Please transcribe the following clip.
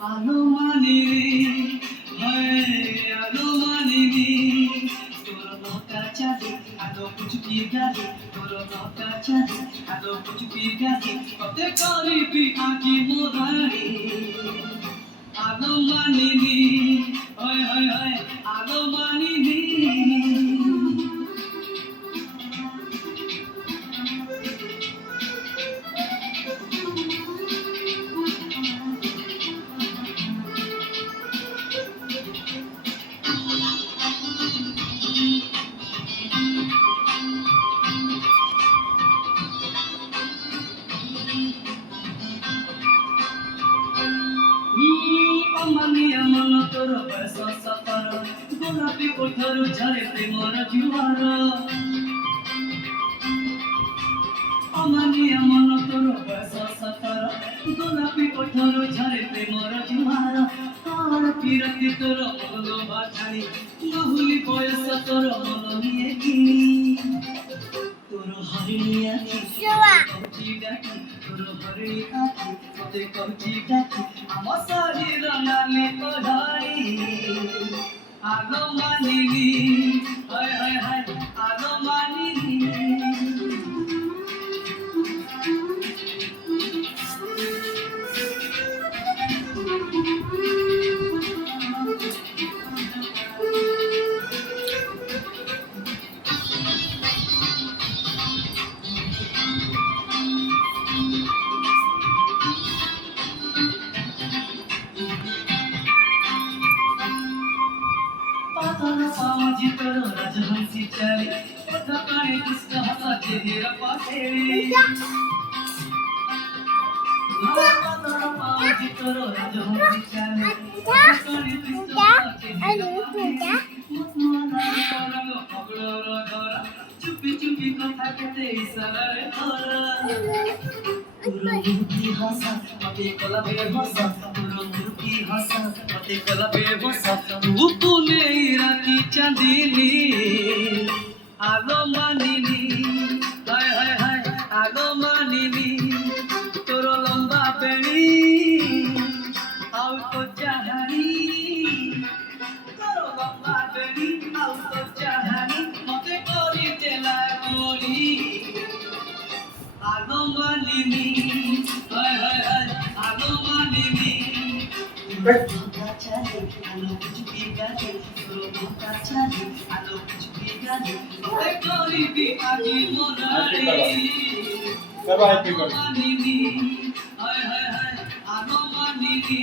Anumanini, hey, Anumanini, Toro no kachadi, Ado kuchuki gadi, Toro no kachadi, Ado kuchuki gadi, Kote kari pi aki murari. Anumanini, hey, hey, hey, Anumanini. Amaniya mano toro besa sapara, golapi kotharu jhare premara juara. Amaniya mano toro besa sapara, golapi kotharu jhare premara juara. Tar pirati toro molo bachani, mahuli boyasa toro molo nieki. Toro harini aki, kauchi daki, toro harini aki, kote kauchi daki, amasari rangali kodari. Anumanini, hai hai hai, Anumanini. Patana pamaji toro rajhansi chali, kotha kane kiska hasa chehra patheri. Patana pamaji toro rajhansi chali, kotha kane kiska hasa chehra patheri. Mutmana parang paglora dhara, chupi chupi kotha kete isara re dhara. Toro murti hasa, mate kala bebasa, toro murti hasa, mate kala bebasa. Upule rati chandini, Anumanini, hai hai hai, Anumanini. Toro lamba beni, au to chahani. Toro lamba beni, au to chahani. Mate kori tela kori. Anumanini, hai hai hai, Anumanini. Kachali, alo kuchuki gadi, toro kachali, alo kuchuki gadi. Kote kori pi aki morari. Anumanini, hai hai hai, Anumanini.